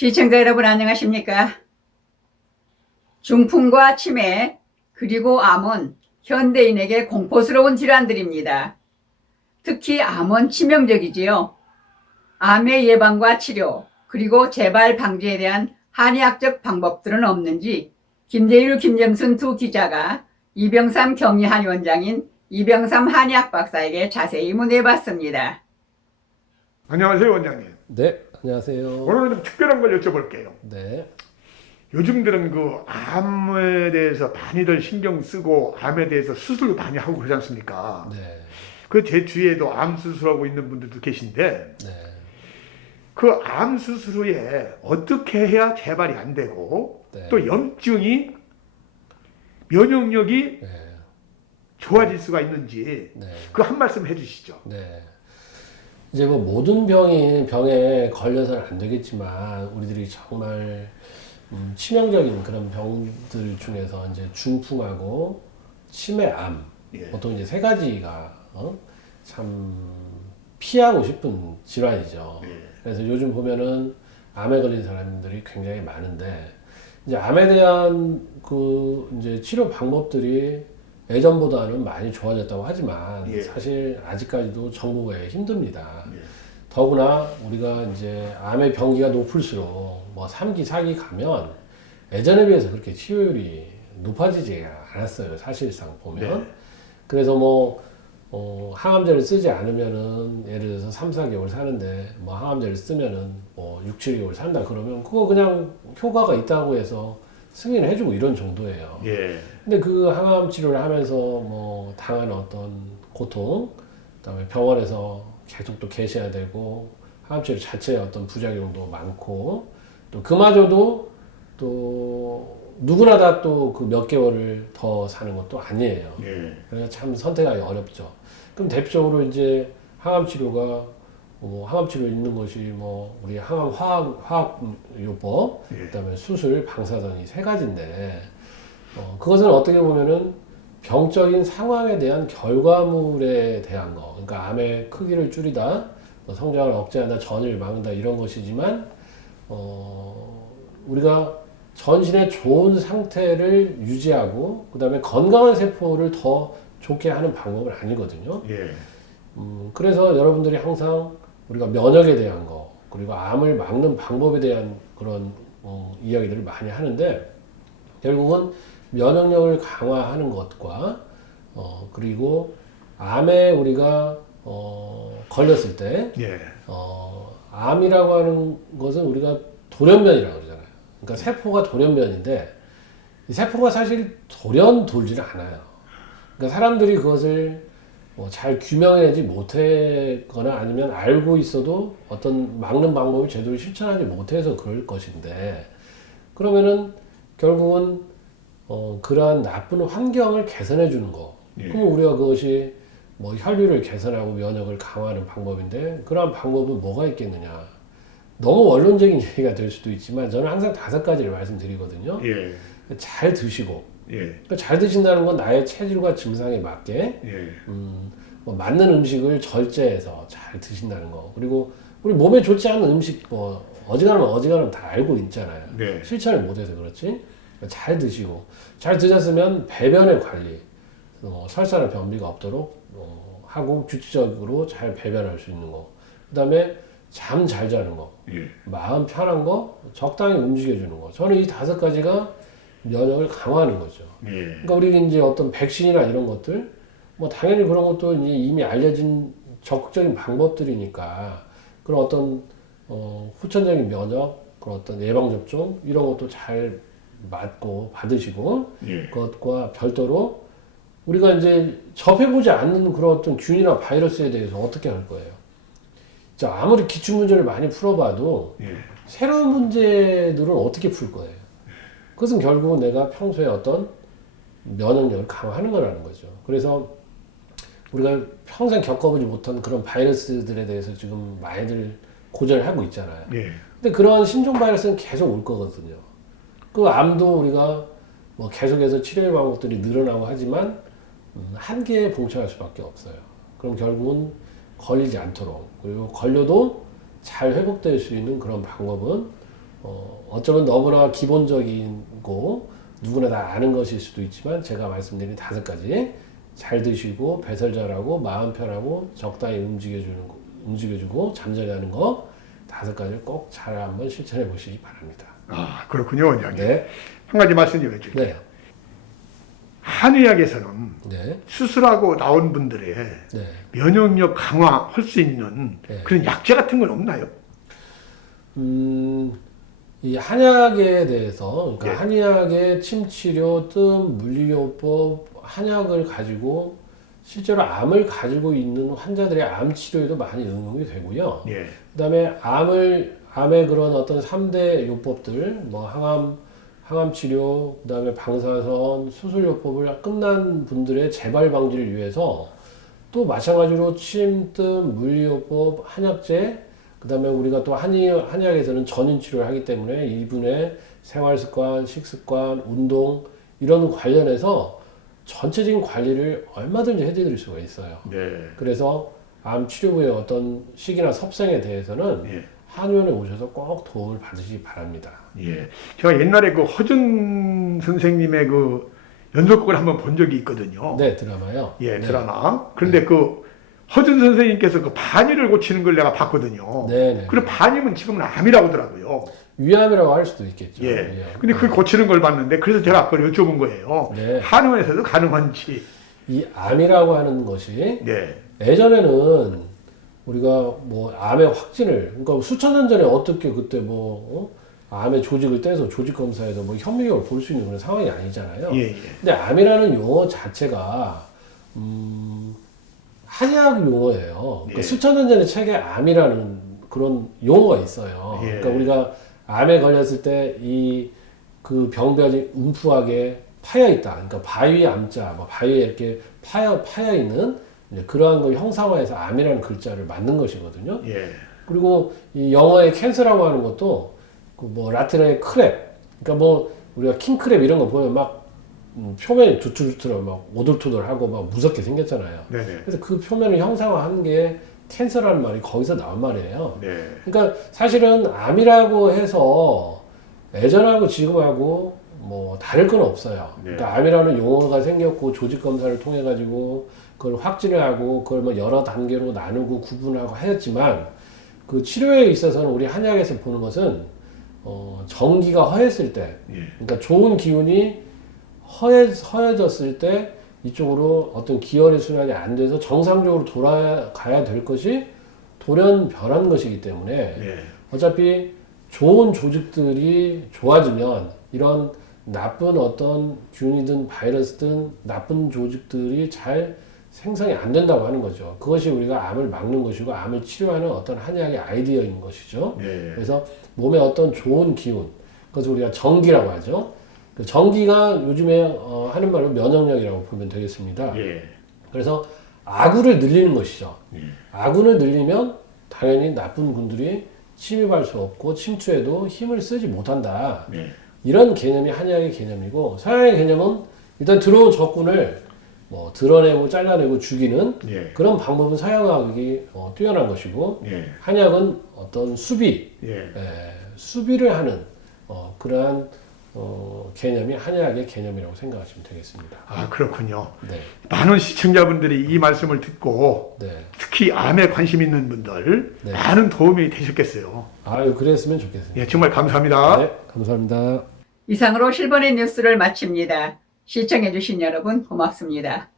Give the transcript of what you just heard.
시청자 여러분 안녕하십니까? 중풍과 치매 그리고 암은 현대인에게 공포스러운 질환들입니다. 특히 암은 치명적이지요. 암의 예방과 치료 그리고 재발 방지에 대한 한의학적 방법들은 없는지 김재율, 김정순 두 기자가 이병삼 경희한의원장인 이병삼 한의학 박사에게 자세히 문의해봤습니다. 안녕하세요, 원장님. 네, 안녕하세요. 오늘은 좀 특별한 걸 여쭤볼게요. 네, 요즘들은 그 암에 대해서 많이들 신경 쓰고 암에 대해서 수술도 많이 하고 그러지 않습니까? 네, 그 제 주위에도 암 수술하고 있는 분들도 계신데 네. 그 암 수술 후에 어떻게 해야 재발이 안 되고 네. 또 염증이 면역력이 네, 좋아질 수가 있는지 네, 그 한 말씀 해주시죠. 네. 이제 뭐 모든 병에 걸려서는 안 되겠지만 우리들이 정말 치명적인 그런 병들 중에서 이제 중풍하고 치매암 예. 보통 이제 세 가지가 참 피하고 싶은 질환이죠. 예. 그래서 요즘 보면은 암에 걸린 사람들이 굉장히 많은데 이제 암에 대한 그 이제 치료 방법들이 예전보다는 많이 좋아졌다고 하지만 예. 사실 아직까지도 정보가 힘듭니다. 예. 더구나 우리가 이제 암의 병기가 높을수록 뭐 3기, 4기 가면 예전에 비해서 그렇게 치료율이 높아지지 않았어요. 사실상 보면. 네. 그래서 뭐 항암제를 쓰지 않으면은 예를 들어서 3, 4개월 사는데 뭐 항암제를 쓰면은 뭐 6, 7개월 산다 그러면 그거 그냥 효과가 있다고 해서 승인을 해주고 이런 정도예요. 예. 근데 그 항암 치료를 하면서 뭐 당하는 어떤 고통, 그다음에 병원에서 계속 또 계셔야 되고 항암 치료 자체의 어떤 부작용도 많고 또 그마저도 또 누구나 다 또 그 몇 개월을 더 사는 것도 아니에요. 예. 그래서 참 선택하기 어렵죠. 그럼 대표적으로 이제 항암 치료가 항암 치료 있는 것이 뭐 우리 항암 화학요법, 예. 그다음에 수술, 방사선 이 세 가지인데 그것은 어떻게 보면은 병적인 상황에 대한 결과물에 대한 거, 그러니까 암의 크기를 줄이다, 뭐 성장을 억제한다, 전이를 막는다 이런 것이지만 우리가 전신의 좋은 상태를 유지하고 그다음에 건강한 세포를 더 좋게 하는 방법은 아니거든요. 예. 그래서 여러분들이 항상 우리가 면역에 대한 거 그리고 암을 막는 방법에 대한 그런 이야기들을 많이 하는데 결국은 면역력을 강화하는 것과 그리고 암에 우리가 걸렸을 때 예. 암이라고 하는 것은 우리가 돌연변이라고 그러잖아요. 그러니까 세포가 돌연변인데 이 세포가 사실 돌지를 않아요. 그러니까 사람들이 그것을 잘 규명하지 못했거나 아니면 알고 있어도 어떤 막는 방법을 제대로 실천하지 못해서 그럴 것인데 그러면은 결국은 그러한 나쁜 환경을 개선해 주는 거. 예. 그러면 우리가 그것이 뭐 혈류를 개선하고 면역을 강화하는 방법인데 그러한 방법은 뭐가 있겠느냐. 너무 원론적인 얘기가 될 수도 있지만 저는 항상 5가지를 말씀드리거든요. 예. 잘 드시고 예. 그러니까 잘 드신다는 건 나의 체질과 증상에 맞게 예. 뭐 맞는 음식을 절제해서 잘 드신다는 거. 그리고 우리 몸에 좋지 않은 음식 뭐 어지간하면 다 알고 있잖아요. 네. 실천을 못해서 그렇지. 잘 드시고 잘 드셨으면 배변의 관리, 설사나 변비가 없도록 하고 규칙적으로 잘 배변할 수 있는 거. 그다음에 잠 잘 자는 거, 예. 마음 편한 거, 적당히 움직여주는 거. 저는 이 5가지가 면역을 강화하는 거죠. 예. 그러니까 우리 이제 어떤 백신이나 이런 것들, 뭐 당연히 그런 것도 이제 이미 알려진 적극적인 방법들이니까 그런 어떤 후천적인 면역, 그런 어떤 예방 접종 이런 것도 잘 맞고 받으시고 예. 그것과 별도로 우리가 이제 접해보지 않는 그런 어떤 균이나 바이러스에 대해서 어떻게 할 거예요? 자, 아무리 기출 문제를 많이 풀어봐도 예. 새로운 문제들은 어떻게 풀 거예요? 그것은 결국은 내가 평소에 어떤 면역력을 강화하는 거라는 거죠. 그래서 우리가 평생 겪어보지 못한 그런 바이러스들에 대해서 지금 많이들 고전을 하고 있잖아요. 예. 근데 그런 신종 바이러스는 계속 올 거거든요. 그 암도 우리가 뭐 계속해서 치료의 방법들이 늘어나고 하지만 한계에 봉착할 수밖에 없어요. 그럼 결국은 걸리지 않도록 그리고 걸려도 잘 회복될 수 있는 그런 방법은 어쩌면 너무나 기본적이고 누구나 다 아는 것일 수도 있지만 제가 말씀드린 5가지 잘 드시고 배설 잘하고 마음 편하고 적당히 움직여주고 잠자리 하는 거 5가지를 꼭 잘 한번 실천해 보시기 바랍니다. 아, 그렇군요, 원장님. 네. 한 가지 말씀 좀 해주세요. 네. 한의학에서는 네. 수술하고 나온 분들의 네. 면역력 강화할 수 있는 네. 그런 약재 같은 건 없나요? 이 한약에 대해서, 그러니까 예. 한의학의 침치료, 뜸, 물리요법, 한약을 가지고 실제로 암을 가지고 있는 환자들의 암 치료에도 많이 응용이 되고요. 예. 그다음에 암의 그런 어떤 3대 요법들, 뭐 항암 치료, 그다음에 방사선, 수술 요법을 끝난 분들의 재발 방지를 위해서 또 마찬가지로 침, 뜸, 물리요법, 한약재, 그다음에 우리가 또 한의학에서는 전인 치료를 하기 때문에 이분의 생활 습관, 식습관, 운동 이런 관련해서 전체적인 관리를 얼마든지 해드릴 수가 있어요. 네. 그래서 암 치료의 어떤 시기나 섭생에 대해서는 예. 한의원에 오셔서 꼭 도움을 받으시기 바랍니다. 예. 제가 옛날에 그 허준 선생님의 그 연속극을 한번 본 적이 있거든요. 네, 드라마요. 예, 네. 드라마. 그런데 그 허준 선생님께서 그 반이를 고치는 걸 내가 봤거든요. 네. 그리고 반이면 지금은 암이라고 하더라고요. 위암이라고 할 수도 있겠죠. 예. 위암. 근데 그걸 고치는 걸 봤는데 그래서 제가 그걸 여쭤본 거예요. 네. 한의원에서도 가능한지. 이 암이라고 하는 것이 네. 예전에는 우리가 뭐 암의 확진을, 그러니까 수천 년 전에 어떻게 그때 암의 조직을 떼서 조직 검사에서 뭐 현미경을 볼 수 있는 그런 상황이 아니잖아요. 예, 예. 근데 암이라는 용어 자체가 한의학 용어예요. 그러니까 예. 수천 년 전에 책에 암이라는 그런 용어가 있어요. 예. 그러니까 우리가 암에 걸렸을 때 그 병변이 움푸하게 파여 있다. 그러니까 바위 암자, 뭐 바위에 이렇게 파여 있는 이제 그러한 걸 형상화해서 암이라는 글자를 만든 것이거든요. 예. 그리고 이 영어의 캔서라고 하는 것도 그 뭐 라틴어의 크랩, 그러니까 뭐 우리가 킹크랩 이런 거 보면 막 표면이 두툴두툴하고 막 오돌토돌하고 막 무섭게 생겼잖아요. 네네. 그래서 그 표면을 형상화한 게 캔서라는 말이 거기서 나온 말이에요. 네. 그러니까 사실은 암이라고 해서 예전하고 지금하고 뭐 다를 건 없어요. 네. 그러니까 암이라는 용어가 생겼고 조직 검사를 통해 가지고 그걸 확진을 하고 그걸 뭐 여러 단계로 나누고 구분하고 하였지만 그 치료에 있어서는 우리 한의학에서 보는 것은 정기가 허했을 때, 예. 그러니까 좋은 기운이 허해졌을 때 이쪽으로 어떤 기혈의 순환이 안 돼서 정상적으로 돌아가야 될 것이 돌연변한 것이기 때문에 네. 어차피 좋은 조직들이 좋아지면 이런 나쁜 어떤 균이든 바이러스든 나쁜 조직들이 잘 생성이 안 된다고 하는 거죠. 그것이 우리가 암을 막는 것이고 암을 치료하는 어떤 한의학의 아이디어인 것이죠. 네. 그래서 몸에 어떤 좋은 기운, 그것을 우리가 정기라고 하죠. 그 정기가 요즘에 하는 말로 면역력이라고 보면 되겠습니다. 예. 그래서 아구를 늘리는 것이죠. 예. 아구를 늘리면 당연히 나쁜 군들이 침입할 수 없고 침투에도 힘을 쓰지 못한다. 네. 이런 개념이 한의학의 개념이고 서양의 개념은 일단 들어온 적군을 뭐 드러내고 잘라내고 죽이는 예. 그런 방법은 서양학이 뛰어난 것이고 예. 한의학은 어떤 수비를 하는 그러한 개념이 한의학의 개념이라고 생각하시면 되겠습니다. 아, 그렇군요. 네, 많은 시청자분들이 이 말씀을 듣고 네. 특히 암에 관심 있는 분들 네. 많은 도움이 되셨겠어요. 아유, 그랬으면 좋겠습니다. 예, 정말 감사합니다. 네, 감사합니다. 이상으로 실버의 뉴스를 마칩니다. 시청해주신 여러분 고맙습니다.